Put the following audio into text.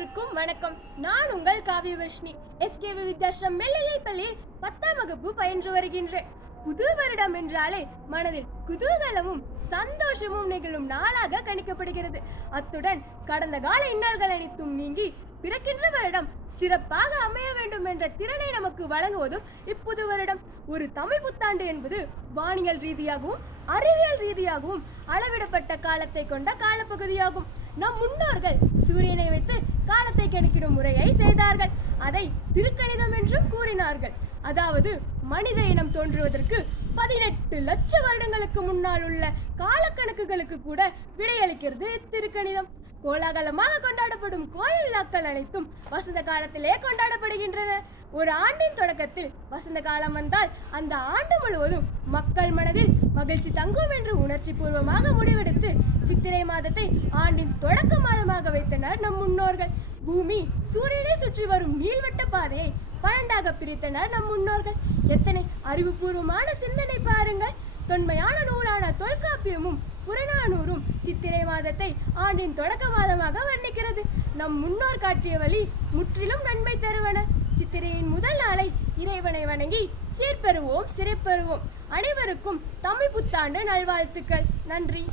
அனைவருக்கும் வணக்கம். நான் உங்கள் காவிய காவியவர்ஷினி எஸ்கேவி வித்யாஸ்ரம் மெல்லிலை பள்ளியில் பத்தாம் வகுப்பு பயின்று வருகின்றேன். புது வருடம் என்றாலே மனதில் குதூகலமும் சந்தோஷமும் நிகழும் நாளாக கணிக்கப்படுகிறது. அத்துடன் கடந்த கால இன்னல்கள் அனைத்தும் நீங்கி பிறக்கின்ற வருடம் சிறப்பாக அமைய வேண்டும் என்ற திறனை நமக்கு வழங்குவதும் இப்புது வருடம். ஒரு தமிழ் புத்தாண்டு என்பது வானியல் ரீதியாகவும் அறிவியல் ரீதியாகவும் அளவிடப்பட்ட காலத்தை கொண்ட காலப்பகுதியாகும். நம் முன்னோர்கள் சூரியனை கணக்கிடும் முறையை செய்தார்கள். அதை திருக்கணிதம் என்றும் கூறினார்கள். அதாவது மனித இனம் தோன்றுவதற்கு பதினெட்டு லட்ச வருடங்களுக்கு முன்னால் உள்ள காலக்கணக்குகளுக்கு கூட விடையளிக்கிறது திருக்கணிதம். கோலாகலமாக கொண்டாடப்படும் கோயில் விழாக்கள் அனைத்தும் வசந்த காலத்திலே கொண்டாடப்படுகின்றன. ஒரு ஆண்டின் தொடக்கத்தில் வசந்த காலம் வந்தால் அந்த ஆண்டு முழுவதும் மக்கள் மனதில் மகிழ்ச்சி தங்கும் என்று உணர்ச்சி பூர்வமாக முடிவெடுத்து சித்திரை மாதத்தை ஆண்டின் தொடக்க மாதமாக வைத்தனர் நம் முன்னோர்கள். பூமி சூரியனை சுற்றி வரும் நீள்வட்ட பாதையை பன்னெண்டாக பிரித்தனர் நம் முன்னோர்கள். எத்தனை அறிவுபூர்வமான சிந்தனை பாருங்கள். தொன்மையான நூலான தொல்காப்பியமும் புறநானூறும் சித்திரை மாதத்தை ஆண்டின் தொடக்க மாதமாக வர்ணிக்கிறது. நம் முன்னோர் காட்டிய வழி முற்றிலும் நன்மை தருவன. சித்திரையின் முதல் நாளை இறைவனை வணங்கி சீர்பெறுவோம் சிறைப்பெறுவோம். அனைவருக்கும் தமிழ் புத்தாண்டு நல்வாழ்த்துக்கள். நன்றி.